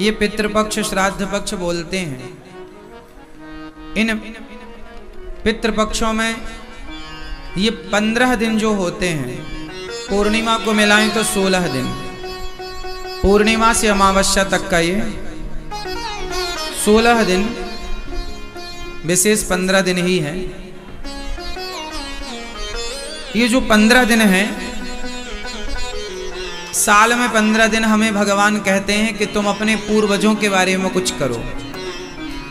ये पितृपक्ष श्राद्ध पक्ष बोलते हैं। इन पितृपक्षों में ये 15 दिन जो होते हैं, पूर्णिमा को मिलाएं तो 16 दिन, पूर्णिमा से अमावस्या तक का ये 16 दिन, विशेष 15 दिन ही है। ये जो 15 दिन हैं, साल में 15 दिन हमें भगवान कहते हैं कि तुम अपने पूर्वजों के बारे में कुछ करो।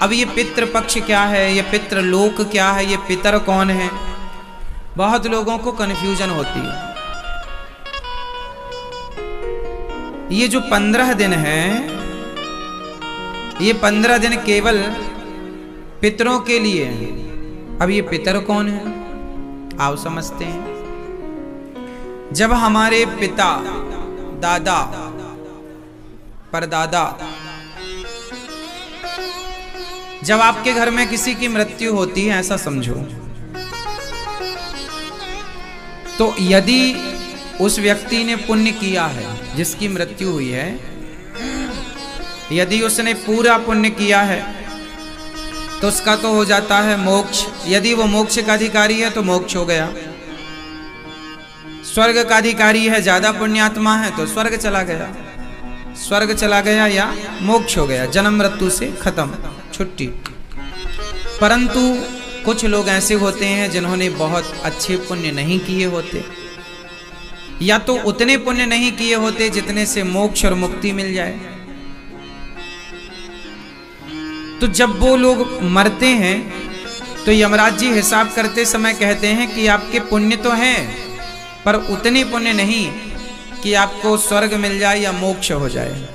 अब ये पितृपक्ष क्या है, ये पितृलोक क्या है, ये पितर कौन है, बहुत लोगों को कन्फ्यूजन होती है। ये जो 15 दिन हैं, ये 15 दिन केवल पितरों के लिए हैं। अब ये पितर कौन है, आओ समझते हैं। जब हमारे पिता, दादा, परदादा, जब आपके घर में किसी की मृत्यु होती है, ऐसा समझो, तो यदि उस व्यक्ति ने पुण्य किया है, जिसकी मृत्यु हुई है, यदि उसने पूरा पुण्य किया है तो उसका तो हो जाता है मोक्ष। यदि वो मोक्ष का अधिकारी है तो मोक्ष हो गया। स्वर्ग का अधिकारी है, ज्यादा पुण्यात्मा है तो स्वर्ग चला गया, स्वर्ग चला गया या मोक्ष हो गया, जन्म मृत्यु से खत्म, छुट्टी। परंतु कुछ लोग ऐसे होते हैं जिन्होंने बहुत अच्छे पुण्य नहीं किए होते, या तो उतने पुण्य नहीं किए होते जितने से मोक्ष और मुक्ति मिल जाए। तो जब वो लोग मरते हैं तो यमराज जी हिसाब करते समय कहते हैं कि आपके पुण्य तो हैं, पर उतने पुण्य नहीं कि आपको स्वर्ग मिल जाए या मोक्ष हो जाए।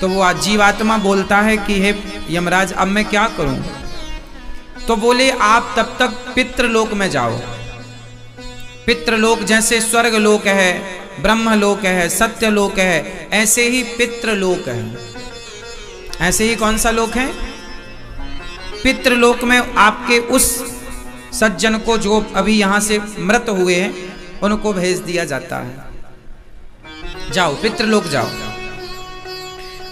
तो वो जीवात्मा बोलता है कि हे यमराज, अब मैं क्या करूं? तो बोले आप तब तक पितृलोक में जाओ। पितृलोक जैसे स्वर्ग लोक है, ब्रह्मलोक है, सत्यलोक है, ऐसे ही पितृलोक है। ऐसे ही कौन सा लोक है? पितृलोक में आपके उस सज्जन को जो अभी यहां से मृत हुए हैं, उनको भेज दिया जाता है, जाओ पितृलोक जाओ।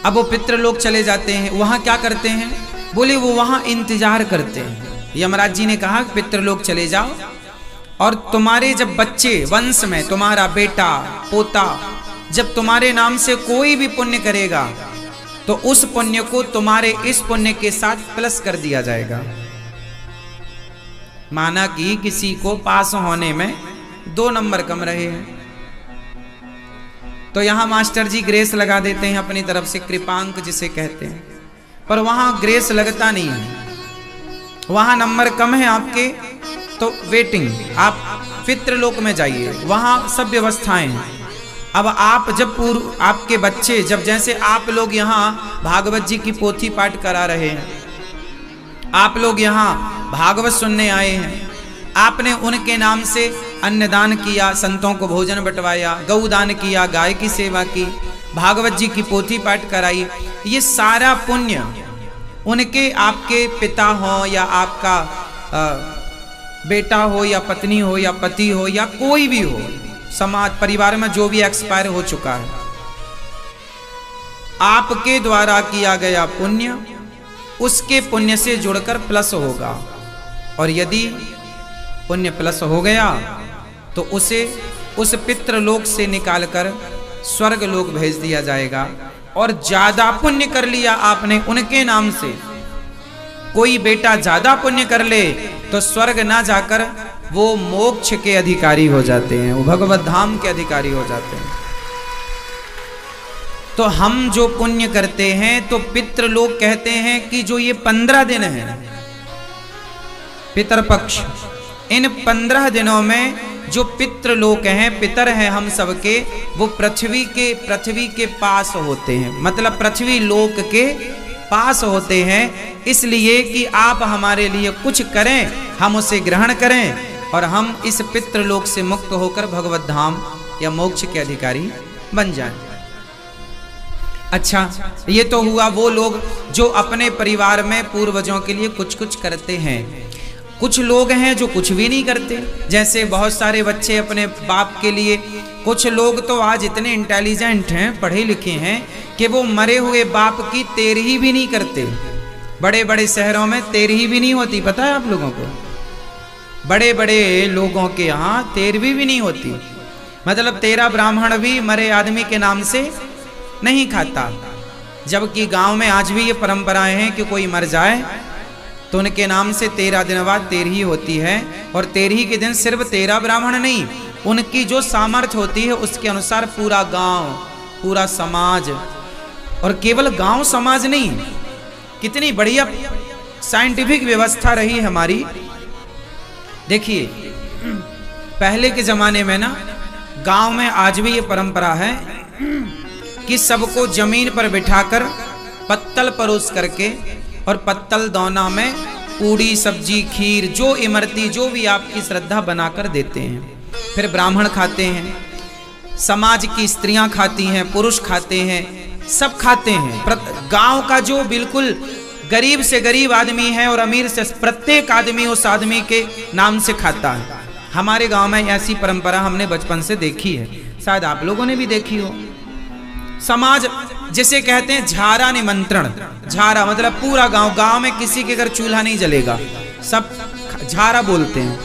अब वो पितृलोक चले जाते हैं, वहां क्या करते हैं? बोले वो वहां इंतजार करते हैं। यमराज जी ने कहा पितृलोक चले जाओ, और तुम्हारे जब बच्चे वंश में, तुम्हारा बेटा पोता जब तुम्हारे नाम से कोई भी पुण्य करेगा तो उस पुण्य को तुम्हारे इस पुण्य के साथ प्लस कर दिया जाएगा। माना कि किसी को पास होने में 2 नंबर कम रहे हैं, तो यहां मास्टर जी ग्रेस लगा देते हैं अपनी तरफ से, कृपांक जिसे कहते हैं, पर वहां ग्रेस लगता नहीं है। वहां नंबर कम है आपके, तो वेटिंग, आप पितृलोक में जाइए, वहां सब व्यवस्थाएं हैं। अब आप जब आपके बच्चे, जब जैसे आप लोग यहाँ भागवत जी की पोथी पाठ करा रहे हैं, आप लोग यहाँ भागवत सुनने आए हैं, आपने उनके नाम से अन्नदान किया, संतों को भोजन बंटवाया, गौदान किया, गाय की सेवा की, भागवत जी की पोथी पाठ कराई, ये सारा पुण्य उनके, आपके पिता हो या आपका बेटा हो या पत्नी हो या पति हो या कोई भी हो, समाज परिवार में जो भी एक्सपायर हो चुका है, आपके द्वारा किया गया पुण्य उसके पुण्य से जुड़कर प्लस होगा। और यदि पुण्य प्लस हो गया तो उसे उस पितृलोक से निकालकर स्वर्ग लोक भेज दिया जाएगा। और ज्यादा पुण्य कर लिया आपने उनके नाम से, कोई बेटा ज्यादा पुण्य कर ले तो स्वर्ग ना जाकर वो मोक्ष के अधिकारी हो जाते हैं, वो भगवत धाम के अधिकारी हो जाते हैं। तो हम जो पुण्य करते हैं, तो पितृलोक कहते हैं कि जो ये 15 दिन है पितरपक्ष, इन 15 दिनों में जो पितृलोक हैं, पितर हैं हम सबके, वो पृथ्वी के पास होते हैं, मतलब पृथ्वी लोक के पास होते हैं, इसलिए कि आप हमारे लिए कुछ करें, हम उसे ग्रहण करें और हम इस पितृलोक से मुक्त होकर भगवत धाम या मोक्ष के अधिकारी बन जाएं। अच्छा, ये तो हुआ वो लोग जो अपने परिवार में पूर्वजों के लिए कुछ कुछ करते हैं। कुछ लोग हैं जो कुछ भी नहीं करते, जैसे बहुत सारे बच्चे अपने बाप के लिए, कुछ लोग तो आज इतने इंटेलिजेंट हैं, पढ़े लिखे हैं कि वो मरे हुए बाप की तेरही भी नहीं करते। बड़े बड़े शहरों में तेरही भी नहीं होती, पता है आप लोगों को? बड़े बड़े लोगों के यहाँ तेरहवीं भी नहीं होती, मतलब तेरा ब्राह्मण भी मरे आदमी के नाम से नहीं खाता। जबकि गांव में आज भी ये परंपराएं हैं कि कोई मर जाए तो उनके नाम से 13 दिन बाद तेरही होती है, और तेरही के दिन सिर्फ 13 ब्राह्मण नहीं, उनकी जो सामर्थ्य होती है उसके अनुसार पूरा गांव, पूरा समाज, और केवल गांव समाज नहीं, कितनी बढ़िया साइंटिफिक व्यवस्था रही हमारी। देखिए पहले के जमाने में ना गांव में आज भी ये परंपरा है कि सबको जमीन पर बिठाकर पत्तल परोस करके और पत्तल दौना में पूड़ी सब्जी खीर जो इमरती जो भी आपकी श्रद्धा बनाकर देते हैं। फिर ब्राह्मण खाते हैं, समाज की स्त्रियां खाती हैं, पुरुष खाते हैं, सब खाते हैं। गांव का जो बिल्कुल गरीब से गरीब आदमी है और अमीर से प्रत्येक आदमी उस आदमी के नाम से खाता है। हमारे गांव में ऐसी परंपरा हमने बचपन से देखी है, शायद आप लोगों ने भी देखी हो। समाज जिसे कहते हैं झारा निमंत्रण, झारा मतलब पूरा गांव, गांव में किसी के घर चूल्हा नहीं जलेगा, सब झारा बोलते हैं,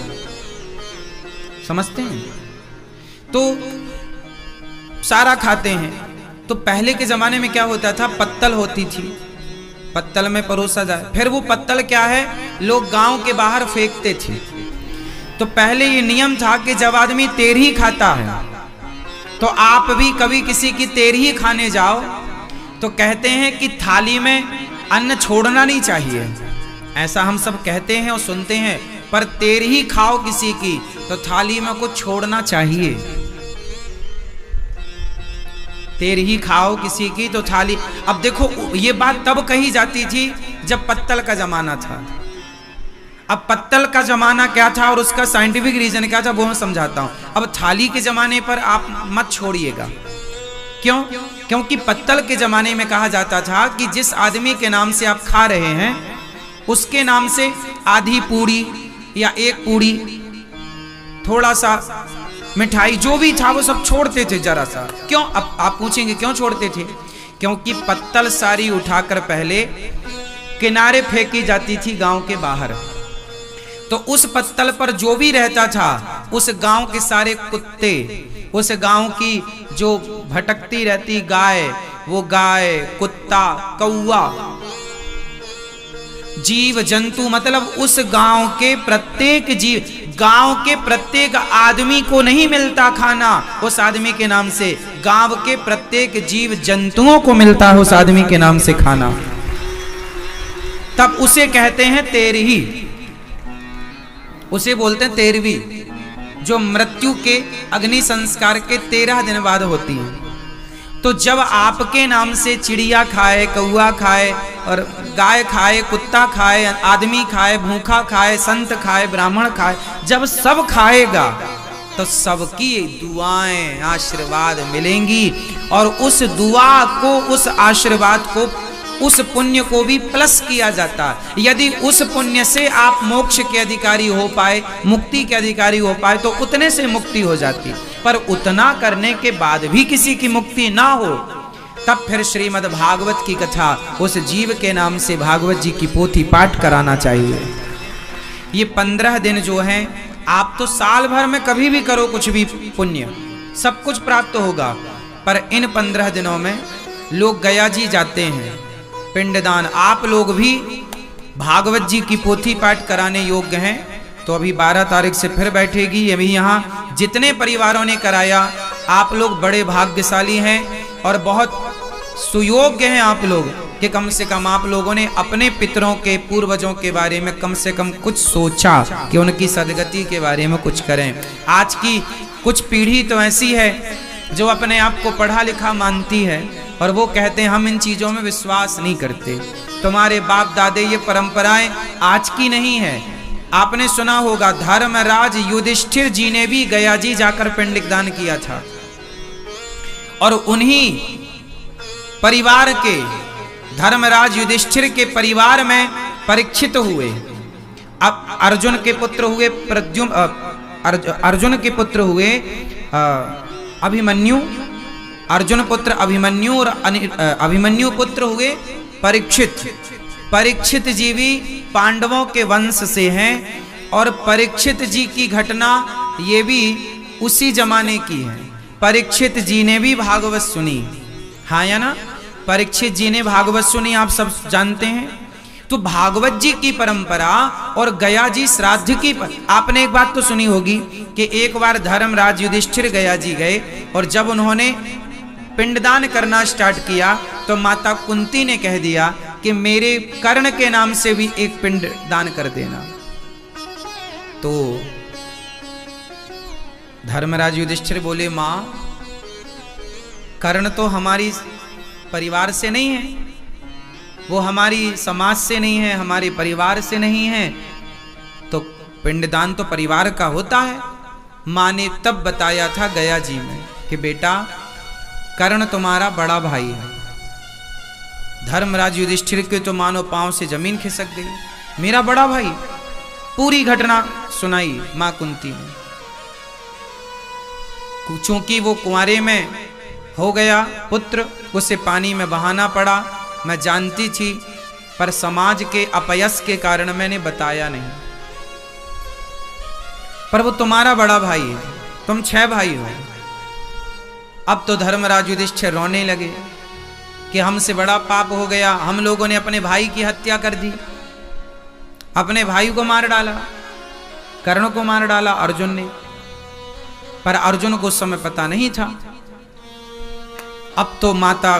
समझते हैं? तो सारा खाते हैं। तो पहले के जमाने में क्या होता था, पत्तल होती थी, पत्तल में परोसा जाए, फिर वो पत्तल क्या है लोग गांव के बाहर फेंकते थे। तो पहले ये नियम था कि जब आदमी तेरही खाता है तो आप भी कभी किसी की तेरही खाने जाओ तो कहते हैं कि थाली में अन्न छोड़ना नहीं चाहिए, ऐसा हम सब कहते हैं और सुनते हैं, पर तेरही खाओ किसी की तो थाली में कुछ छोड़ना चाहिए। तेरही खाओ किसी की तो थाली, अब देखो ये बात तब कही जाती थी जब पत्तल का जमाना था। अब पत्तल का जमाना क्या था और उसका साइंटिफिक रीजन क्या था वो मैं समझाता हूं। अब थाली के जमाने पर आप मत छोड़िएगा, क्यों? क्योंकि पत्तल के जमाने में कहा जाता था कि जिस आदमी के नाम से आप खा रहे हैं उसके नाम से आधी पूड़ी या एक पूड़ी, थोड़ा सा मिठाई जो भी था वो सब छोड़ते थे जरा सा। क्यों? अब आप पूछेंगे क्यों छोड़ते थे? क्योंकि पत्तल सारी उठाकर पहले किनारे फेंकी जाती थी गांव के बाहर, तो उस पत्तल पर जो भी रहता था उस गांव के सारे कुत्ते, उस गांव की जो भटकती रहती गाय, वो गाय, कुत्ता, कौवा, जीव जंतु, मतलब उस गांव के प्रत्येक जीव, गांव के प्रत्येक आदमी को नहीं मिलता खाना उस आदमी के नाम से, गांव के प्रत्येक जीव जंतुओं को मिलता है उस आदमी के नाम से खाना। तब उसे कहते हैं तेरही, उसे बोलते हैं तेरहवीं, जो मृत्यु के अग्नि संस्कार के 13 दिन बाद होती है। तो जब आपके नाम से चिड़िया खाए, कौआ खाए और गाय खाए, कुत्ता खाए, आदमी खाए, भूखा खाए, संत खाए, ब्राह्मण खाए, जब सब खाएगा तो सबकी दुआएं आशीर्वाद मिलेंगी, और उस दुआ को, उस आशीर्वाद को, उस पुण्य को भी प्लस किया जाता है। यदि उस पुण्य से आप मोक्ष के अधिकारी हो पाए, मुक्ति के अधिकारी हो पाए, तो उतने से मुक्ति हो जाती। पर उतना करने के बाद भी किसी की मुक्ति ना हो, तब फिर श्रीमद् भागवत की कथा उस जीव के नाम से भागवत जी की पोथी पाठ कराना चाहिए। ये 15 दिन जो हैं, आप तो साल भर में कभी भी करो कुछ भी पुण्य, सब कुछ प्राप्त होगा। पर इन 15 दिनों में लोग गया जी जाते हैं, पिंडदान। आप लोग भी भागवत जी की पोथी पाठ कराने योग्य हैं तो अभी 12 तारीख से फिर बैठेगी। अभी यहाँ जितने परिवारों ने कराया, आप लोग बड़े भाग्यशाली हैं और बहुत सुयोग्य हैं आप लोग कि कम से कम आप लोगों ने अपने पितरों के, पूर्वजों के बारे में कम से कम कुछ सोचा कि उनकी सदगति के बारे में कुछ करें। आज की कुछ पीढ़ी तो ऐसी है जो अपने आप को पढ़ा लिखा मानती है और वो कहते हैं हम इन चीज़ों में विश्वास नहीं करते। तुम्हारे बाप दादे ये परंपराएं आज की नहीं है। आपने सुना होगा धर्मराज युधिष्ठिर जी ने भी गया जी जाकर पिंडदान किया था, और उन्हीं परिवार के, धर्मराज युधिष्ठिर के परिवार में परीक्षित हुए, अब अर्जुन के पुत्र हुए अर्जुन के पुत्र हुए अभिमन्यु, अर्जुन पुत्र अभिमन्यु और अभिमन्यु पुत्र हुए परीक्षित। परीक्षित जी भी पांडवों के वंश से हैं और परीक्षित जी की घटना ये भी उसी जमाने की है। परीक्षित जी ने भी भागवत सुनी, हाँ या ना? परीक्षित जी ने भागवत सुनी, आप सब जानते हैं। तो भागवत जी की परंपरा और गया जी श्राद्ध की आपने एक बात तो सुनी होगी कि एक बार धर्मराज युधिष्ठिर गया जी गए और जब उन्होंने पिंडदान करना स्टार्ट किया तो माता कुंती ने कह दिया कि मेरे कर्ण के नाम से भी एक पिंड दान कर देना। तो धर्मराज युधिष्ठिर बोले, मां कर्ण तो हमारी परिवार से नहीं है, वो हमारी समाज से नहीं है, हमारे परिवार से नहीं है, तो पिंडदान तो परिवार का होता है। मां ने तब बताया था गया जी में कि बेटा कर्ण तुम्हारा बड़ा भाई है। धर्मराज युधिष्ठिर के तो मानो पांव से जमीन खिसक गई, मेरा बड़ा भाई। पूरी घटना सुनाई मां कुंती ने। चूंकि वो कुंवारे में हो गया पुत्र, उसे पानी में बहाना पड़ा, मैं जानती थी पर समाज के अपयस के कारण मैंने बताया नहीं। पर वो तुम्हारा बड़ा भाई है, तुम 6 भाई हो। अब तो धर्मराज युधिष्ठिर रोने लगे कि हमसे बड़ा पाप हो गया, हम लोगों ने अपने भाई की हत्या कर दी, अपने भाई को मार डाला, कर्ण को मार डाला अर्जुन ने। पर अर्जुन को उस समय पता नहीं था। अब तो माता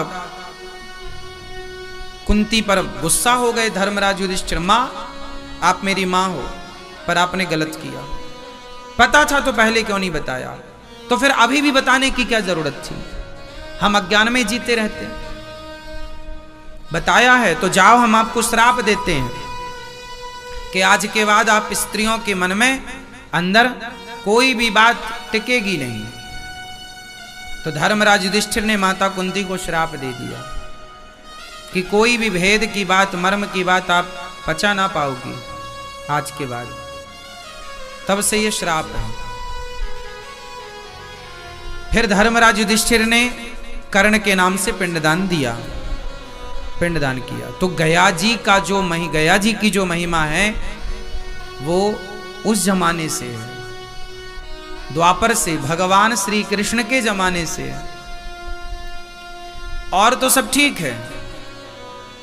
कुंती पर गुस्सा हो गए धर्मराज युधिष्ठिर, मां आप मेरी मां हो पर आपने गलत किया, पता था तो पहले क्यों नहीं बताया? तो फिर अभी भी बताने की क्या जरूरत थी? हम अज्ञान में जीते रहते। बताया है तो जाओ, हम आपको श्राप देते हैं कि आज के बाद आप स्त्रियों के मन में अंदर कोई भी बात टिकेगी नहीं। तो धर्मराज युधिष्ठिर ने माता कुंती को श्राप दे दिया कि कोई भी भेद की बात, मर्म की बात आप पचा ना पाओगी आज के बाद। तब से ये श्राप है। फिर धर्मराज युधिष्ठिर ने कर्ण के नाम से पिंडदान दिया, पिंडदान किया। तो गया जी की जो महिमा है वो उस जमाने से है, द्वापर से, भगवान श्री कृष्ण के जमाने से है। और तो सब ठीक है।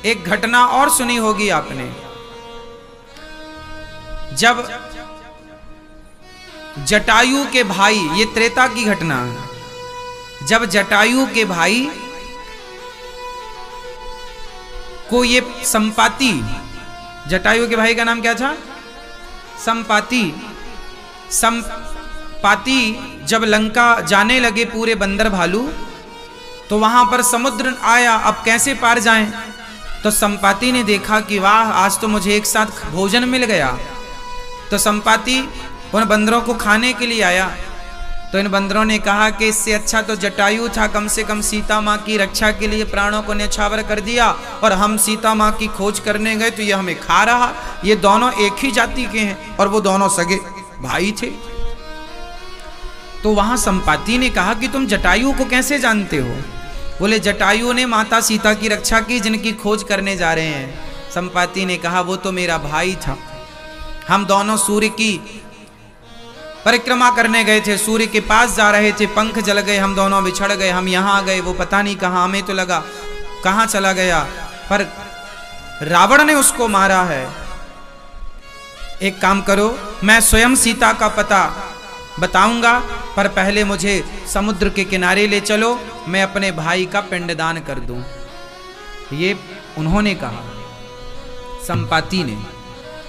एक घटना और सुनी होगी आपने, जब जटायु के भाई, ये त्रेता की घटना है, जब जटायु के भाई को ये संपाति, जटायु के भाई का नाम क्या था? संपाति। संपाति जब लंका जाने लगे पूरे बंदर भालू, तो वहां पर समुद्र आया, अब कैसे पार जाएं? तो संपाति ने देखा कि वाह, आज तो मुझे एक साथ भोजन मिल गया। तो संपाति उन बंदरों को खाने के लिए आया। तो इन बंदरों ने कहा कि इससे अच्छा तो जटायु था, कम से कम सीता माँ की रक्षा के लिए प्राणों को न्यौछावर कर दिया, और हम सीता माँ की खोज करने गए तो ये हमें खा रहा। ये दोनों एक ही जाति के हैं और वो दोनों सगे भाई थे। तो वहां संपाति ने कहा कि तुम जटायु को कैसे जानते हो? बोले जटायु ने माता सीता की रक्षा की, जिनकी खोज करने जा रहे हैं। संपाति ने कहा वो तो मेरा भाई था, हम दोनों सूर्य की परिक्रमा करने गए थे, सूर्य के पास जा रहे थे, पंख जल गए, हम दोनों बिछड़ गए, हम यहाँ आ गए, वो पता नहीं कहाँ, हमें तो लगा कहाँ चला गया, पर रावण ने उसको मारा है। एक काम करो, मैं स्वयं सीता का पता बताऊंगा, पर पहले मुझे समुद्र के किनारे ले चलो, मैं अपने भाई का पिंडदान कर दूं। ये उन्होंने कहा संपाति ने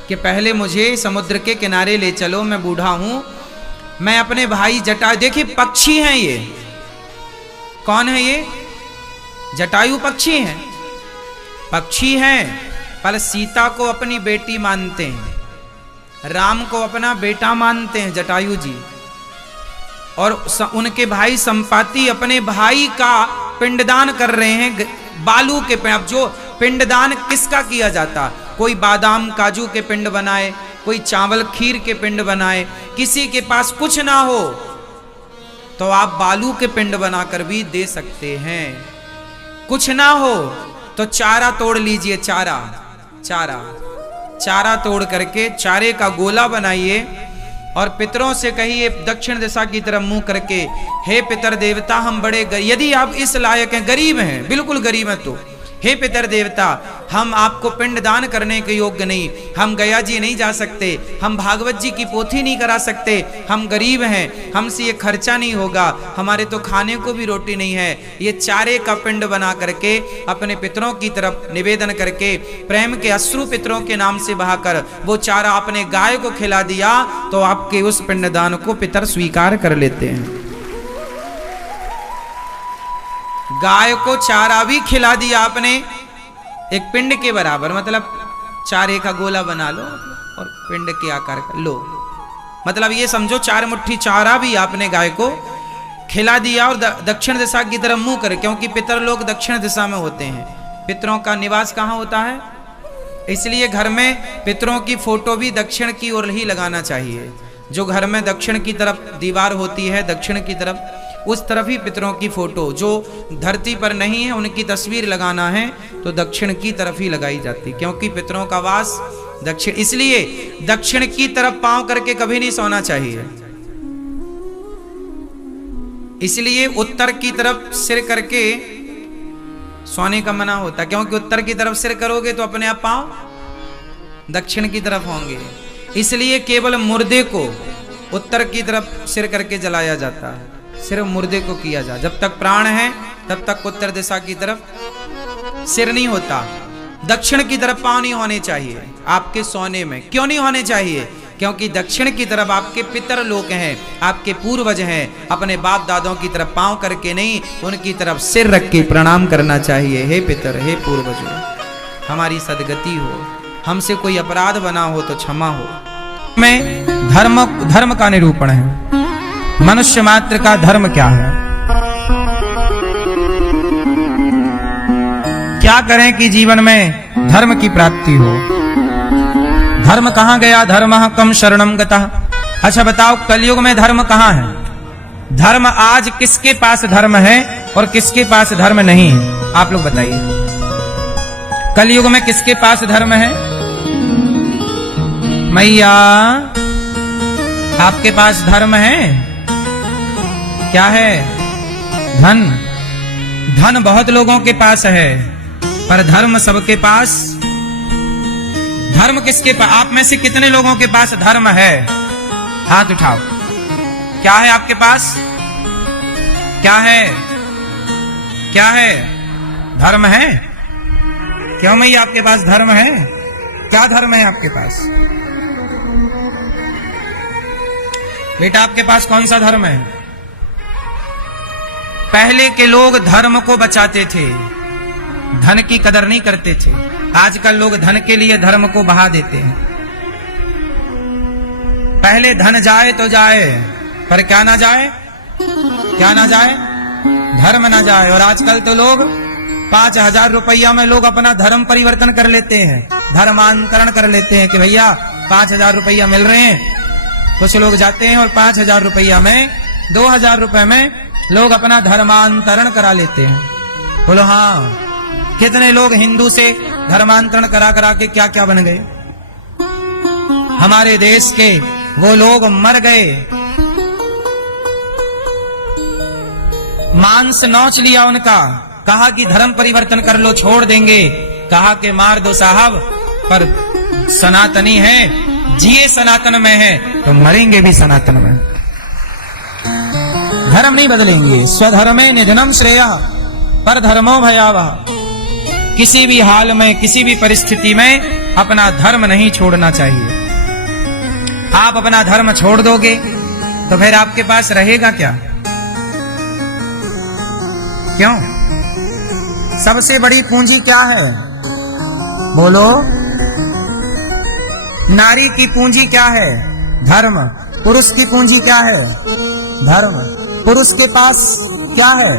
कि पहले मुझे समुद्र के किनारे ले चलो, मैं बूढ़ा हूं, मैं अपने भाई जटायु, देखिए पक्षी हैं ये, कौन है ये? जटायु पक्षी हैं, पक्षी हैं, पर सीता को अपनी बेटी मानते हैं, राम को अपना बेटा मानते हैं जटायु जी, और उनके भाई संपाति अपने भाई का पिंडदान कर रहे हैं बालू के। अब जो पिंडदान किसका किया जाता, कोई बादाम काजू के पिंड बनाए, कोई चावल खीर के पिंड बनाए, किसी के पास कुछ ना हो तो आप बालू के पिंड बनाकर भी दे सकते हैं। कुछ ना हो तो चारा तोड़ लीजिए, चारा तोड़ करके चारे का गोला बनाइए और पितरों से कहिए दक्षिण दिशा की तरफ मुंह करके, हे पितर देवता हम बड़े यदि आप इस लायक हैं, गरीब हैं, बिल्कुल गरीब हैं, तो हे पितर देवता हम आपको पिंड दान करने के योग्य नहीं, हम गया जी नहीं जा सकते, हम भागवत जी की पोथी नहीं करा सकते, हम गरीब हैं, हमसे ये खर्चा नहीं होगा, हमारे तो खाने को भी रोटी नहीं है। ये चारे का पिंड बना करके अपने पितरों की तरफ निवेदन करके प्रेम के अश्रु पितरों के नाम से बहाकर वो चारा अपने गाय को खिला दिया तो आपके उस पिंड दान को पितर स्वीकार कर लेते हैं। गाय को चारा भी खिला दिया आपने, एक पिंड के बराबर, मतलब चारे का गोला बना लो और पिंड के आकार का लो, मतलब ये समझो 4 मुट्ठी चारा भी आपने गाय को खिला दिया और दक्षिण दिशा की तरफ मुंह करे, क्योंकि पितर लोग दक्षिण दिशा में होते हैं। पितरों का निवास कहाँ होता है, इसलिए घर में पितरों की फोटो भी दक्षिण की ओर ही लगाना चाहिए। जो घर में दक्षिण की तरफ दीवार होती है, दक्षिण की तरफ, उस तरफ ही पितरों की फोटो, जो धरती पर नहीं है उनकी तस्वीर लगाना है तो दक्षिण की तरफ ही लगाई जाती, क्योंकि पितरों का वास दक्षिण, इसलिए दक्षिण की तरफ पांव करके कभी नहीं सोना चाहिए। इसलिए उत्तर की तरफ सिर करके सोने का मना होता, क्योंकि उत्तर की तरफ सिर करोगे तो अपने आप पांव दक्षिण की तरफ होंगे। इसलिए केवल मुर्दे को उत्तर की तरफ सिर करके जलाया जाता है, सिर्फ मुर्दे को किया जा, जब तक प्राण है तब तक उत्तर दिशा की तरफ सिर नहीं होता, दक्षिण की तरफ पांव नहीं होने चाहिए आपके सोने में। क्यों नहीं होने चाहिए, क्योंकि दक्षिण की तरफ आपके पितर लोग हैं, आपके पूर्वज हैं, अपने बाप दादों की तरफ पांव करके नहीं, उनकी तरफ सिर रख के प्रणाम करना चाहिए। हे पितर, हे पूर्वजों, हमारी सदगति हो, हमसे कोई अपराध बना हो तो क्षमा हो। में धर्म का निरूपण है, मनुष्य मात्र का धर्म क्या है, क्या करें कि जीवन में धर्म की प्राप्ति हो। धर्म कहाँ गया, धर्मः कम शरणम गतः। अच्छा बताओ कलयुग में धर्म कहाँ है, धर्म आज किसके पास धर्म है और किसके पास धर्म नहीं है, आप लोग बताइए। कलयुग में किसके पास धर्म है, मैया आपके पास धर्म है, क्या है, धन। धन बहुत लोगों के पास है पर धर्म सबके पास। धर्म किसके पास, आप में से कितने लोगों के पास धर्म है, हाथ उठाओ। क्या है आपके पास, क्या है, क्या है, धर्म है। क्यों मैया आपके पास धर्म है, क्या धर्म है आपके पास बेटा, आपके पास कौन सा धर्म है। पहले के लोग धर्म को बचाते थे, धन की कदर नहीं करते थे। आजकल लोग धन के लिए धर्म को बहा देते हैं। पहले धन जाए तो जाए, पर क्या ना जाए, क्या ना जाए, धर्म ना जाए। और आजकल तो लोग 5,000 रुपया में लोग अपना धर्म परिवर्तन कर लेते हैं, धर्मांतरण कर लेते हैं कि भैया 5,000 रुपया मिल रहे हैं। कुछ लोग जाते हैं और 5,000 रुपया में 2,000 रुपए में लोग अपना धर्मांतरण करा लेते हैं। बोलो हाँ, कितने लोग हिंदू से धर्मांतरण करा करा के क्या क्या बन गए। हमारे देश के वो लोग मर गए, मांस नोच लिया उनका, कहा कि धर्म परिवर्तन कर लो, छोड़ देंगे, कहा कि मार दो साहब, पर सनातनी है, जिए सनातन में है तो मरेंगे भी सनातन में। धर्म नहीं बदलेंगे। स्वधर्मे निधनम श्रेया पर धर्मो भयावह। किसी भी हाल में, किसी भी परिस्थिति में अपना धर्म नहीं छोड़ना चाहिए। आप अपना धर्म छोड़ दोगे तो फिर आपके पास रहेगा क्या, क्यों। सबसे बड़ी पूंजी क्या है, बोलो। नारी की पूंजी क्या है, धर्म। पुरुष की पूंजी क्या है, धर्म। पुरुष के पास क्या है,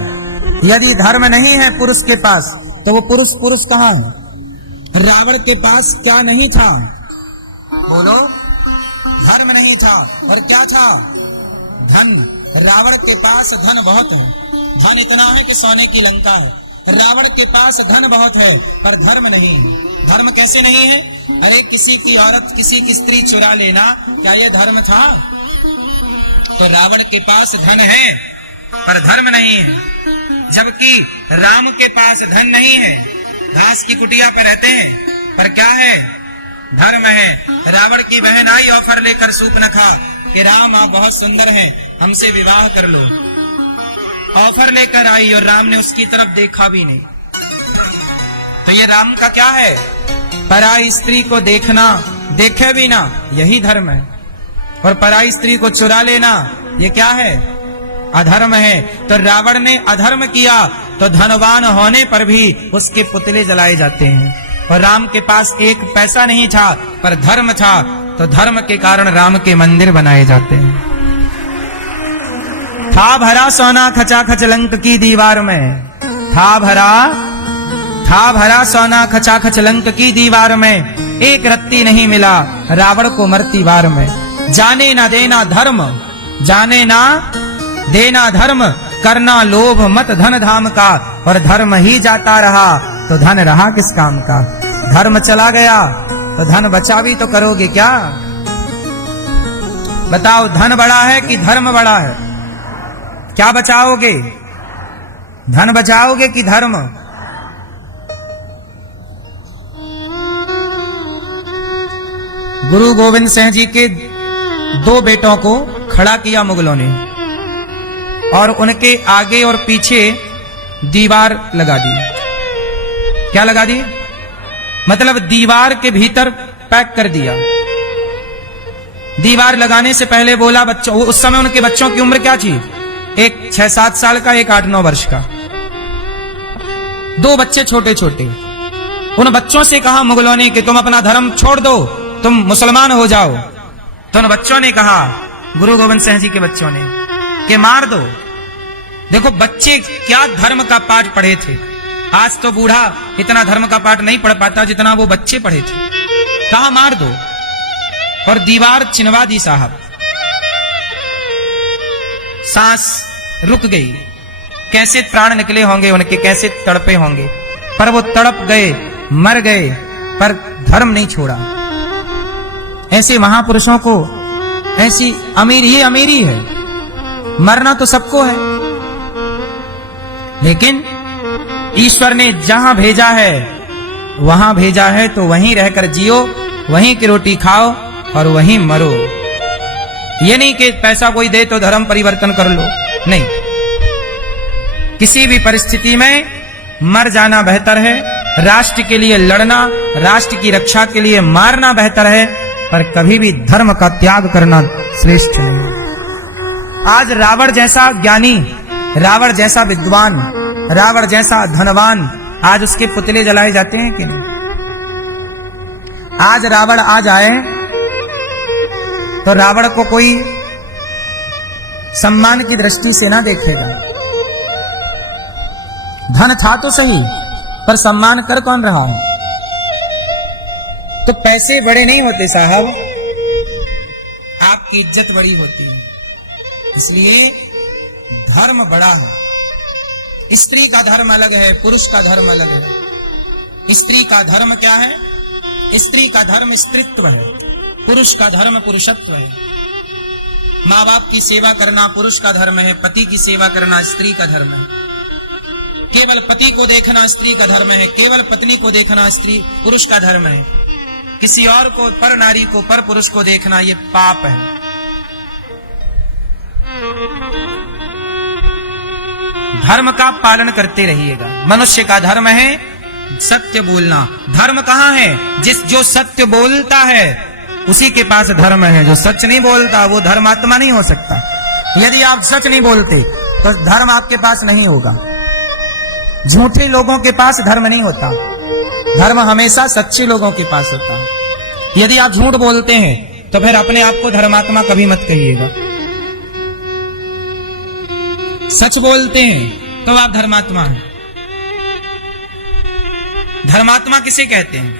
यदि धर्म नहीं है पुरुष के पास तो वो पुरुष कहाँ है। रावण के पास क्या नहीं था, बोलो। धर्म नहीं था और क्या था? धन। रावण के पास धन बहुत है, धन इतना है कि सोने की लंका है। रावण के पास धन बहुत है पर धर्म नहीं है। धर्म कैसे नहीं है? अरे किसी की औरत, किसी की स्त्री चुरा लेना, क्या यह धर्म था? तो रावण के पास धन है पर धर्म नहीं है, जबकि राम के पास धन नहीं है, घास की कुटिया पर रहते हैं, पर क्या है? धर्म है। रावण की बहन आई ऑफर लेकर सूर्पनखा कि राम आप बहुत सुंदर हैं, हमसे विवाह कर लो। ऑफर लेकर आई और राम ने उसकी तरफ देखा भी नहीं। तो ये राम का क्या है? पराई स्त्री को देखना, देखे भी ना, यही धर्म है। और पराई स्त्री को चुरा लेना, ये क्या है? अधर्म है। तो रावण ने अधर्म किया तो धनवान होने पर भी उसके पुतले जलाए जाते हैं। और राम के पास एक पैसा नहीं था पर धर्म था, तो धर्म के कारण राम के मंदिर बनाए जाते हैं। था भरा सोना खचाखच लंक की दीवार में, था भरा सोना खचाखच लंक की दीवार में, एक रत्ती नहीं मिला रावण को मरती वार में। जाने ना देना धर्म, जाने ना देना धर्म, करना लोभ मत धन धाम का, और धर्म ही जाता रहा तो धन रहा किस काम का? धर्म चला गया तो धन बचा भी तो करोगे क्या? बताओ, धन बड़ा है कि धर्म बड़ा है? क्या बचाओगे? धन बचाओगे कि धर्म? गुरु गोविंद सिंह जी के 2 बेटों को खड़ा किया मुगलों ने और उनके आगे और पीछे दीवार लगा दी। क्या लगा दी? मतलब दीवार के भीतर पैक कर दिया। दीवार लगाने से पहले बोला बच्चों, उस समय उनके बच्चों की उम्र क्या थी? एक 6-7 साल का, एक 8-9 वर्ष का, 2 बच्चे छोटे छोटे। उन बच्चों से कहा मुगलों ने कि तुम अपना धर्म छोड़ दो, तुम मुसलमान हो जाओ। तो उन बच्चों ने कहा, गुरु गोविंद सिंह जी के बच्चों ने, कि मार दो। देखो बच्चे क्या धर्म का पाठ पढ़े थे। आज तो बूढ़ा इतना धर्म का पाठ नहीं पढ़ पाता जितना वो बच्चे पढ़े थे। कहा मार दो, और दीवार छिनवा दी साहब। सांस रुक गई, कैसे प्राण निकले होंगे उनके, कैसे तड़पे होंगे, पर वो तड़प गए, मर गए, पर धर्म नहीं छोड़ा। ऐसे महापुरुषों को, ऐसी अमीर, ये अमीरी है। मरना तो सबको है, लेकिन ईश्वर ने जहां भेजा है वहां भेजा है, तो वहीं रहकर जियो, वहीं की रोटी खाओ और वहीं मरो। ये नहीं कि पैसा कोई दे तो धर्म परिवर्तन कर लो, नहीं। किसी भी परिस्थिति में मर जाना बेहतर है। राष्ट्र के लिए लड़ना, राष्ट्र की रक्षा के लिए मारना बेहतर है, पर कभी भी धर्म का त्याग करना श्रेष्ठ नहीं। आज रावण जैसा ज्ञानी, रावण जैसा विद्वान, रावण जैसा धनवान, आज उसके पुतले जलाए जाते हैं कि नहीं? आज रावण आ जाए तो रावण को कोई सम्मान की दृष्टि से ना देखेगा। धन था तो सही, पर सम्मान कर कौन रहा है? तो पैसे बड़े नहीं होते साहब, आपकी इज्जत बड़ी होती है। इसलिए धर्म बड़ा है। स्त्री का धर्म अलग है, पुरुष का धर्म अलग है। स्त्री का धर्म क्या है? स्त्री का धर्म स्त्रीत्व है, पुरुष का धर्म पुरुषत्व है। माँ बाप की सेवा करना पुरुष का धर्म है, पति की सेवा करना स्त्री का धर्म है। केवल पति को देखना स्त्री का धर्म है, केवल पत्नी को देखना स्त्री पुरुष का धर्म है। किसी और को, पर नारी को, पर पुरुष को देखना ये पाप है। धर्म का पालन करते रहिएगा। मनुष्य का धर्म है सत्य बोलना। धर्म कहाँ है? जो सत्य बोलता है उसी के पास धर्म है। जो सच नहीं बोलता वो धर्मात्मा नहीं हो सकता। यदि आप सच नहीं बोलते तो धर्म आपके पास नहीं होगा। झूठे लोगों के पास धर्म नहीं होता, धर्म हमेशा सच्चे लोगों के पास होता है। यदि आप झूठ बोलते हैं तो फिर अपने आप को धर्मात्मा कभी मत कहिएगा। सच बोलते हैं तो आप धर्मात्मा हैं। धर्मात्मा किसे कहते हैं?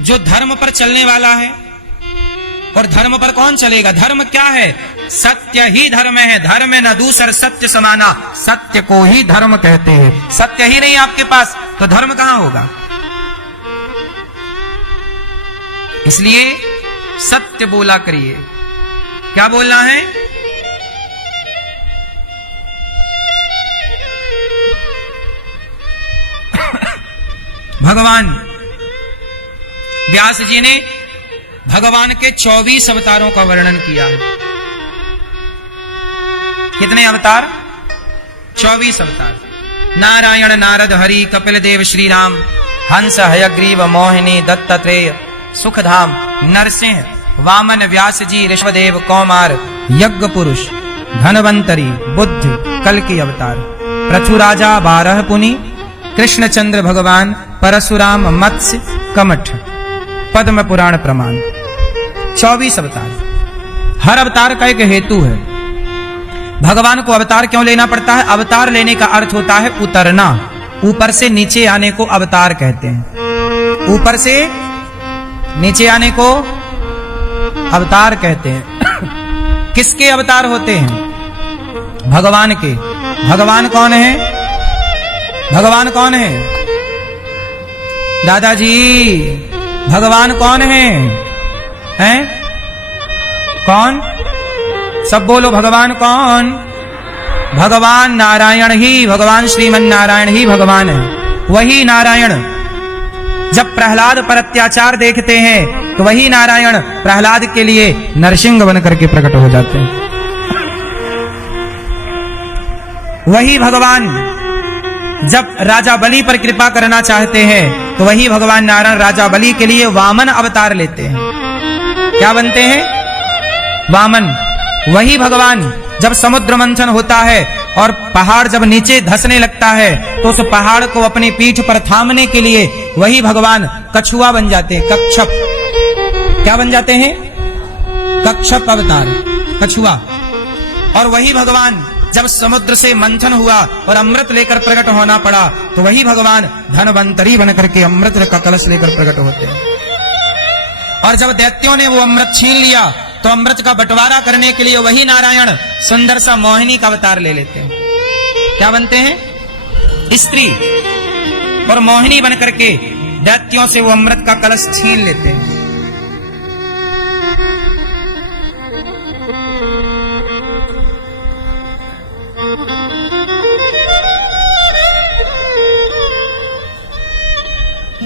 जो धर्म पर चलने वाला है, और धर्म पर कौन चलेगा? धर्म क्या है? सत्य ही धर्म है, धर्म न दूसर सत्य समाना, सत्य को ही धर्म कहते हैं। सत्य ही नहीं आपके पास तो धर्म कहां होगा? इसलिए सत्य बोला करिए। क्या बोलना है? भगवान व्यास जी ने भगवान के 24 अवतारों का वर्णन किया है। कितने अवतार? 24 अवतार। नारायण, नारद, हरि, कपिल देव, श्री राम, हंस, हयग्रीव, मोहिनी, दत्तात्रेय, सुखधाम, नरसिंह, वामन, व्यास जी, ऋषभदेव, कौमार, यज्ञ पुरुष, धनवंतरी, बुद्ध, कल्कि अवतार, पृथुराजा, 12 पुनि, कृष्णचंद्र भगवान, परशुराम, मत्स्य, कमठ, पद्म पुराण प्रमाण। 24 अवतार। हर अवतार का एक हेतु है। भगवान को अवतार क्यों लेना पड़ता है? अवतार लेने का अर्थ होता है उतरना। ऊपर से नीचे आने को अवतार कहते हैं। ऊपर से नीचे आने को अवतार कहते हैं। किसके अवतार होते हैं? भगवान के। भगवान कौन है? भगवान कौन है? दादाजी, भगवान कौन है? हैं? कौन? सब बोलो, भगवान कौन? भगवान नारायण ही, भगवान श्रीमन नारायण ही भगवान है। वही नारायण जब प्रहलाद पर अत्याचार देखते हैं तो वही नारायण प्रहलाद के लिए नरसिंह बनकर के प्रकट हो जाते हैं। वही भगवान जब राजा बलि पर कृपा करना चाहते हैं तो वही भगवान नारायण राजा बलि के लिए वामन अवतार लेते हैं। क्या बनते हैं? वामन। वही भगवान जब समुद्र मंथन होता है और पहाड़ जब नीचे धंसने लगता है तो उस पहाड़ को अपनी पीठ पर थामने के लिए वही भगवान कछुआ बन जाते हैं, कच्छप। क्या बन जाते हैं? कच्छप अवतार, कछुआ। और वही भगवान जब समुद्र से मंथन हुआ और अमृत लेकर प्रकट होना पड़ा तो वही भगवान धनवंतरी बनकर के अमृत का कलश लेकर प्रकट होते हैं। और जब दैत्यों ने वो अमृत छीन लिया तो अमृत का बंटवारा करने के लिए वही नारायण सुंदर सा मोहिनी का अवतार ले लेते हैं। क्या बनते हैं? स्त्री। और मोहिनी बनकर के दैत्यों से वो अमृत का कलश छीन लेते हैं।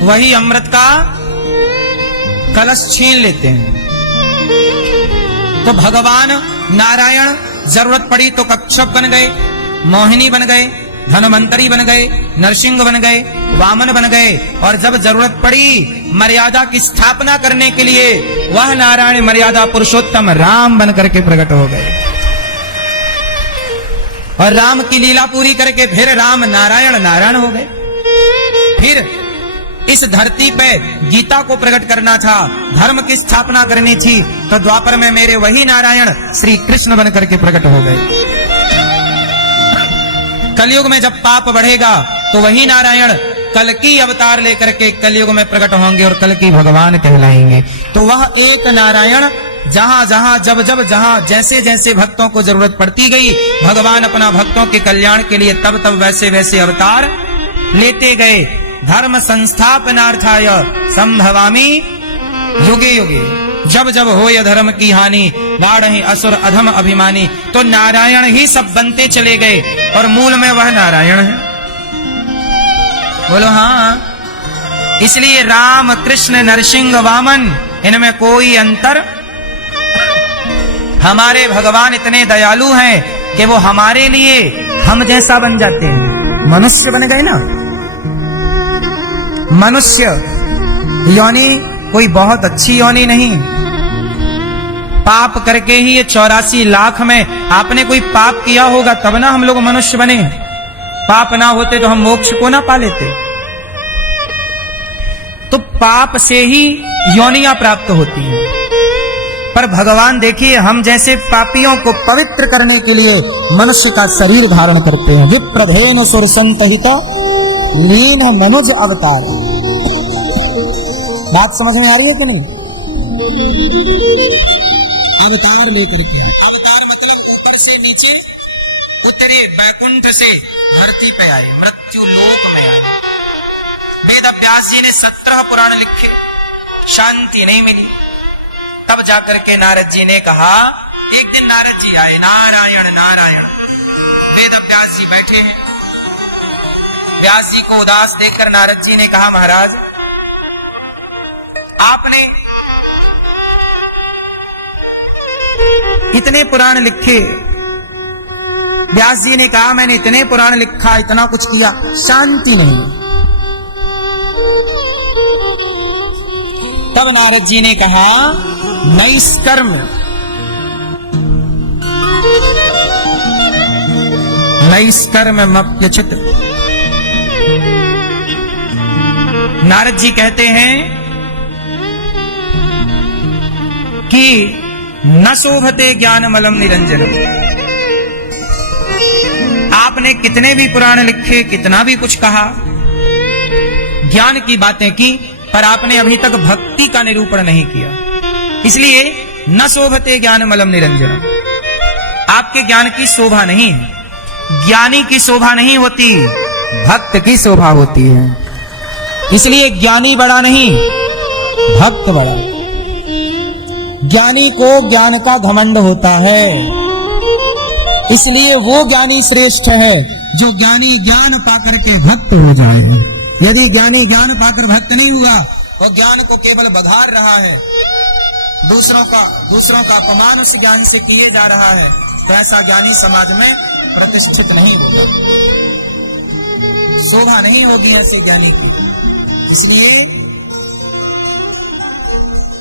वही अमृत का कलश छीन लेते हैं। तो भगवान नारायण जरूरत पड़ी तो कच्छप बन गए, मोहिनी बन गए, धनवंतरी बन गए, नरसिंह बन गए, वामन बन गए। और जब जरूरत पड़ी मर्यादा की स्थापना करने के लिए वह नारायण मर्यादा पुरुषोत्तम राम बन करके प्रकट हो गए। और राम की लीला पूरी करके फिर राम नारायण नारायण हो गए। फिर इस धरती पे गीता को प्रकट करना था, धर्म की स्थापना करनी थी, तो द्वापर में मेरे वही नारायण श्री कृष्ण बन करके प्रकट हो गए। कलयुग में जब पाप बढ़ेगा तो वही नारायण कल्कि अवतार लेकर के कलयुग में प्रकट होंगे और कल्कि भगवान कहलाएंगे। तो वह एक नारायण जहां जहां जब जब जहां जैसे जैसे भक्तों को जरूरत पड़ती गई, भगवान अपना भक्तों के कल्याण के लिए तब तब वैसे वैसे अवतार लेते गए। धर्म संस्थापनार्थाय संभवामि युगे युगे। जब जब होय धर्म की हानि बाढ़हि असुर अधम अभिमानी। तो नारायण ही सब बनते चले गए और मूल में वह नारायण है। बोलो हाँ। इसलिए राम कृष्ण नरसिंह वामन इनमें कोई अंतर। हमारे भगवान इतने दयालु हैं कि वो हमारे लिए हम जैसा बन जाते हैं, मनुष्य बन गए ना। मनुष्य योनि कोई बहुत अच्छी योनि नहीं। पाप करके ही ये 84 लाख में आपने कोई पाप किया होगा तब ना हम लोग मनुष्य बने। पाप ना होते तो हम मोक्ष को ना पा लेते। तो पाप से ही योनियां प्राप्त होती हैं। पर भगवान देखिए हम जैसे पापियों को पवित्र करने के लिए मनुष्य का शरीर धारण करते हैं। विप्रधेन सुर संतहिता लीन मनुज अवतार। बात समझ में आ रही है कि नहीं? अवतार लेकर के आए। अवतार मतलब ऊपर से नीचे उतरे, बैकुंठ से धरती पे आए, मृत्यु लोक में आए। वेद व्यास जी ने 17 पुराण लिखे, शांति नहीं मिली। तब जाकर के नारद जी ने कहा, एक दिन नारद जी आए, नारायण नारायण। वेद व्यास जी बैठे हैं। व्यास जी को उदास देखकर नारद जी ने कहा, महाराज आपने इतने पुराण लिखे। व्यास जी ने कहा, मैंने इतने पुराण लिखा, इतना कुछ किया, शांति नहीं। तब नारद जी ने कहा, नैष्कर्म नैष्कर्ममप्यचित। नारद जी कहते हैं कि न शोभते ज्ञानमलम निरंजनम। आपने कितने भी पुराण लिखे, कितना भी कुछ कहा, ज्ञान की बातें की, पर आपने अभी तक भक्ति का निरूपण नहीं किया। इसलिए न शोभते ज्ञानमलम निरंजनम। आपके ज्ञान की शोभा नहीं है। ज्ञानी की शोभा नहीं होती, भक्त की शोभा होती है। इसलिए ज्ञानी बड़ा नहीं, भक्त बड़ा। ज्ञानी को ज्ञान का घमंड होता है, इसलिए वो ज्ञानी श्रेष्ठ है जो ज्ञानी ज्ञान पाकर के भक्त हो जाए। यदि ज्ञानी ज्ञान पाकर भक्त नहीं हुआ, वो ज्ञान को केवल बघार रहा है, दूसरों का अपमान उस ज्ञान से किए जा रहा है, तो ऐसा ज्ञानी समाज में प्रतिष्ठित नहीं होगा, शोभा नहीं होगी ऐसे ज्ञानी की। इसलिए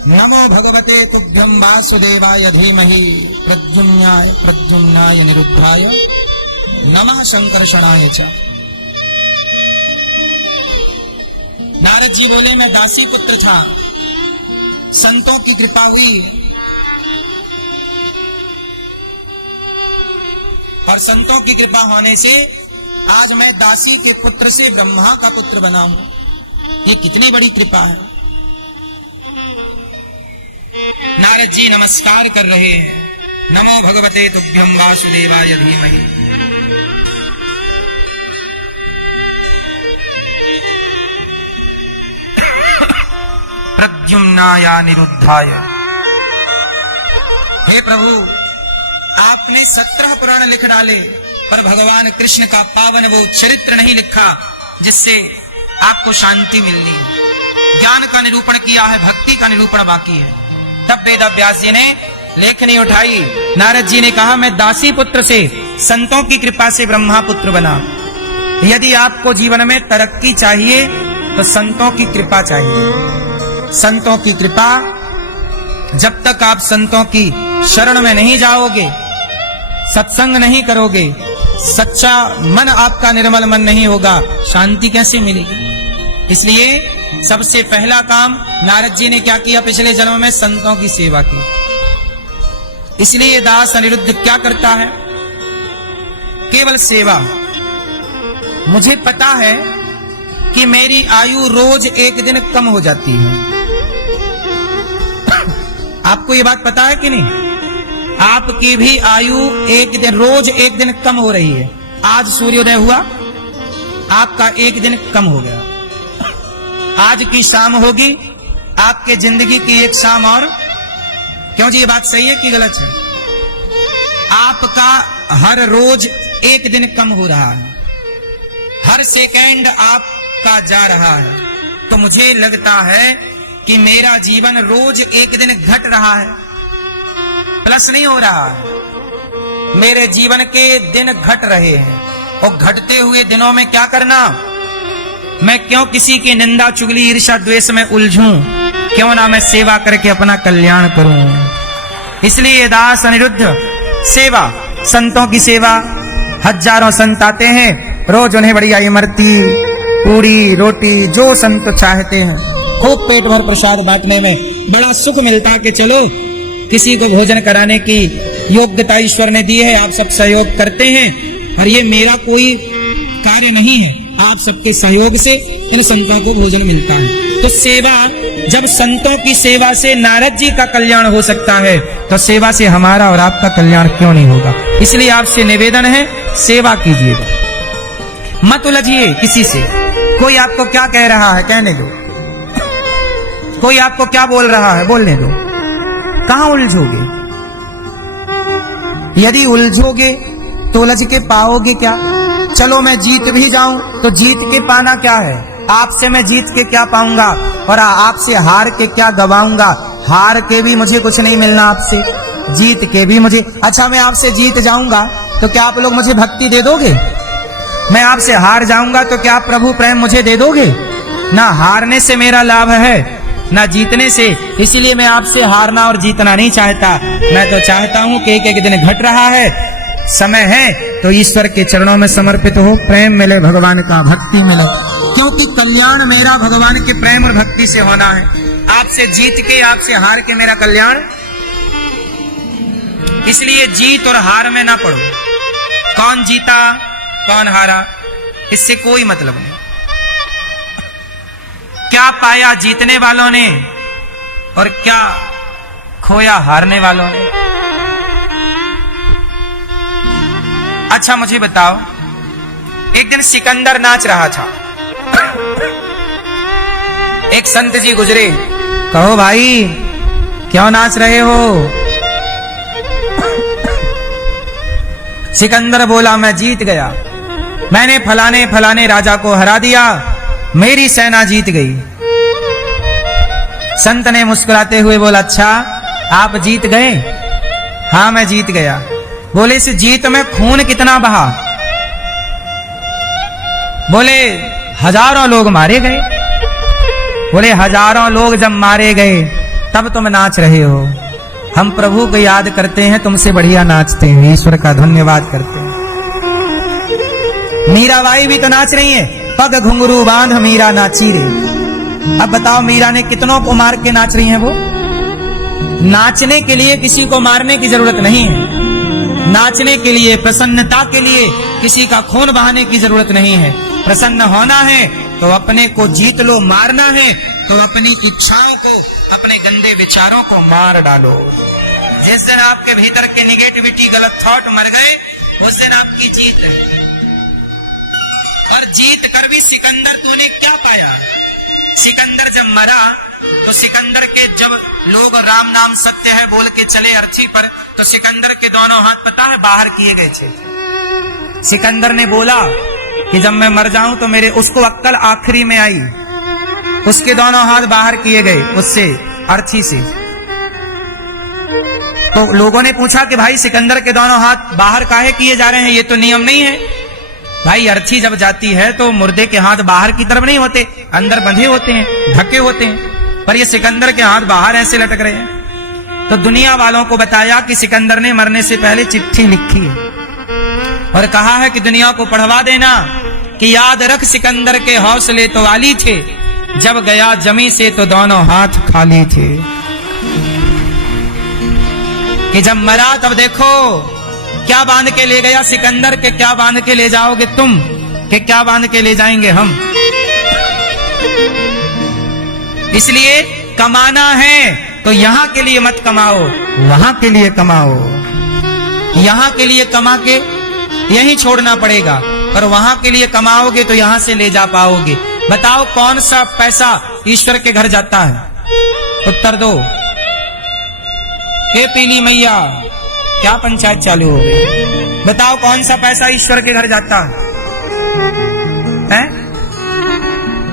नमो भगवते तुभ्यं वासुदेवाय धीमहि प्रद्युम्नाय निरुद्धाय नमः संकर्षणाय च। नारद जी बोले, मैं दासी पुत्र था, संतों की कृपा हुई और संतों की कृपा होने से आज मैं दासी के पुत्र से ब्रह्मा का पुत्र बना हूं। ये कितनी बड़ी कृपा है। नारद जी नमस्कार कर रहे हैं, नमो भगवते तुभ्यं वासुदेवाय धीमहि। प्रद्युम्नाय निरुद्धाय। हे प्रभु, आपने 17 पुराण लिख डाले, पर भगवान कृष्ण का पावन वो चरित्र नहीं लिखा जिससे आपको शांति मिलनी है। ज्ञान का निरूपण किया है, भक्ति का निरूपण बाकी है। तब वेद व्यास जी ने लेखनी उठाई। नारद जी ने कहा, मैं दासी पुत्र से संतों की कृपा से ब्रह्मा पुत्र बना। यदि आपको जीवन में तरक्की चाहिए तो संतों की कृपा चाहिए। संतों की कृपा, जब तक आप संतों की शरण में नहीं जाओगे, सत्संग नहीं करोगे, सच्चा मन आपका निर्मल मन नहीं होगा, शांति कैसे मिलेगी। इसलिए सबसे पहला काम नारद जी ने क्या किया, पिछले जन्म में संतों की सेवा की। इसलिए दास अनिरुद्ध क्या करता है, केवल सेवा। मुझे पता है कि मेरी आयु रोज एक दिन कम हो जाती है। आपको ये बात पता है कि नहीं? आपकी भी आयु रोज एक दिन कम हो रही है। आज सूर्योदय हुआ, आपका एक दिन कम हो गया। आज की शाम होगी, आपके जिंदगी की एक शाम और। क्यों जी, ये बात सही है कि गलत है? आपका हर रोज एक दिन कम हो रहा है, हर सेकंड आपका जा रहा है। तो मुझे लगता है कि मेरा जीवन रोज एक दिन घट रहा है, प्लस नहीं हो रहा है। मेरे जीवन के दिन घट रहे हैं, और घटते हुए दिनों में क्या करना? मैं क्यों किसी की निंदा चुगली ईर्ष्या द्वेष में उलझूं? क्यों ना मैं सेवा करके अपना कल्याण करूं। इसलिए दास अनिरुद्ध सेवा, संतों की सेवा। हजारों संत आते हैं, रोज उन्हें बढ़िया इमरती पूरी रोटी जो संत चाहते हैं, खूब पेट भर प्रसाद बांटने में बड़ा सुख मिलता कि चलो किसी को भोजन कराने की योग्यता ईश्वर ने दी है, आप सब सहयोग करते हैं और ये मेरा कोई कार्य नहीं है, आप सबके सहयोग से इन संतों को भोजन मिलता है। तो सेवा, जब संतों की सेवा से नारद जी का कल्याण हो सकता है, तो सेवा से हमारा और आपका कल्याण क्यों नहीं होगा। इसलिए आपसे निवेदन है, सेवा कीजिएगा, मत उलझिए किसी से। कोई आपको क्या कह रहा है कहने दो, कोई आपको क्या बोल रहा है बोलने दो। कहां उलझोगे? यदि उलझोगे तो उलझ के पाओगे क्या? चलो मैं जीत भी जाऊं तो जीत के पाना क्या है? आपसे मैं जीत के क्या पाऊंगा और आपसे हार के क्या गवाऊंगा? हार के भी मुझे कुछ नहीं मिलना आपसे, जीत के भी मुझे। अच्छा, मैं आपसे जीत जाऊंगा तो क्या आप लोग मुझे भक्ति दे दोगे? मैं आपसे हार जाऊंगा तो क्या आप प्रभु प्रेम मुझे दे दोगे? ना हारने से मेरा लाभ है ना जीतने से। इसीलिए मैं आपसे हारना और जीतना नहीं चाहता। मैं तो चाहता हूं कि एक एक दिन घट रहा है, समय है तो ईश्वर के चरणों में समर्पित हो, प्रेम मिले भगवान का, भक्ति मिले, क्योंकि कल्याण मेरा भगवान के प्रेम और भक्ति से होना है। आपसे जीत के आपसे हार के मेरा कल्याण। इसलिए जीत और हार में ना पड़ो। कौन जीता कौन हारा इससे कोई मतलब नहीं। क्या पाया जीतने वालों ने और क्या खोया हारने वालों ने। अच्छा मुझे बताओ, एक दिन सिकंदर नाच रहा था। एक संत जी गुजरे, कहो भाई क्यों नाच रहे हो? सिकंदर बोला, मैं जीत गया, मैंने फलाने फलाने राजा को हरा दिया, मेरी सेना जीत गई। संत ने मुस्कुराते हुए बोला, अच्छा आप जीत गए? हाँ मैं जीत गया। बोले, इस जीत में खून कितना बहा? बोले, हजारों लोग मारे गए। बोले, हजारों लोग जब मारे गए तब तुम नाच रहे हो। हम प्रभु को याद करते हैं, तुमसे बढ़िया नाचते हैं, ईश्वर का धन्यवाद करते हैं। मीराबाई भी तो नाच रही है, पग घुंघरू बांध मीरा नाची रे। अब बताओ, मीरा ने कितनों को मार के नाच रही हैं वो? नाचने के लिए किसी को मारने की जरूरत नहीं है। नाचने के लिए, प्रसन्नता के लिए किसी का खून बहाने की जरूरत नहीं है। प्रसन्न होना है तो अपने को जीत लो, मारना है तो अपनी इच्छाओं को, अपने गंदे विचारों को मार डालो। जिस दिन आपके भीतर के निगेटिविटी, गलत थॉट मर गए, उस दिन आपकी जीत है। और जीत कर भी सिकंदर तूने क्या पाया? सिकंदर जब मरा तो सिकंदर के, जब लोग राम नाम सत्य है बोल के चले अर्थी पर, तो सिकंदर के दोनों हाथ पता है बाहर किए गए थे। सिकंदर ने बोला कि जब मैं मर जाऊं तो मेरे, उसको अक्कल आखिरी में आई, उसके दोनों हाथ बाहर किए गए उससे, अर्थी से। तो लोगों ने पूछा कि भाई सिकंदर के दोनों हाथ बाहर काहे किए जा रहे हैं, ये तो नियम नहीं है। भाई अर्थी जब जाती है तो मुर्दे के हाथ बाहर की तरफ नहीं होते, अंदर बंधे होते हैं, ढके होते हैं, पर ये सिकंदर के हाथ बाहर ऐसे लटक रहे हैं। तो दुनिया वालों को बताया कि सिकंदर ने मरने से पहले चिट्ठी लिखी है और कहा है कि दुनिया को पढ़वा देना कि याद रख सिकंदर के हौसले तो वाली थे, जब गया जमी से तो दोनों हाथ खाली थे। कि जब मरा तब देखो क्या बांध के ले गया सिकंदर के, क्या बांध के ले जाओगे तुम, कि क्या बांध के ले जाएंगे हम। इसलिए कमाना है तो यहां के लिए मत कमाओ, वहां के लिए कमाओ। यहां के लिए कमा के यहीं छोड़ना पड़ेगा, और वहां के लिए कमाओगे तो यहां से ले जा पाओगे। बताओ कौन सा पैसा ईश्वर के घर जाता है? उत्तर दो। हे पीली मैया, क्या पंचायत चालू हो गई? बताओ कौन सा पैसा ईश्वर के घर जाता है?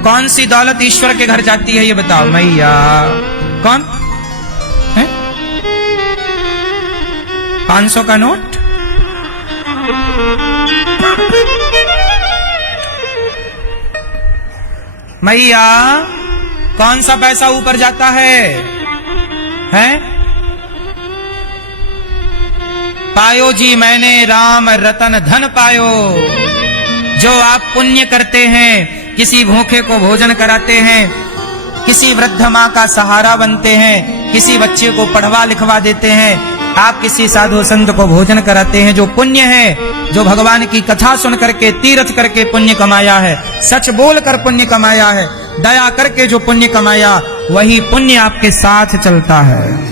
कौन सी दौलत ईश्वर के घर जाती है ये बताओ मैया। कौन है? 500 का नोट? मैया कौन सा पैसा ऊपर जाता है? हैं? पायो जी मैंने राम रतन धन पायो। जो आप पुण्य करते हैं, किसी भूखे को भोजन कराते हैं, किसी वृद्ध माँ का सहारा बनते हैं, किसी बच्चे को पढ़वा लिखवा देते हैं, आप किसी साधु संत को भोजन कराते हैं, जो पुण्य है, जो भगवान की कथा सुन करके तीर्थ करके पुण्य कमाया है, सच बोल कर पुण्य कमाया है, दया करके जो पुण्य कमाया, वही पुण्य आपके साथ चलता है।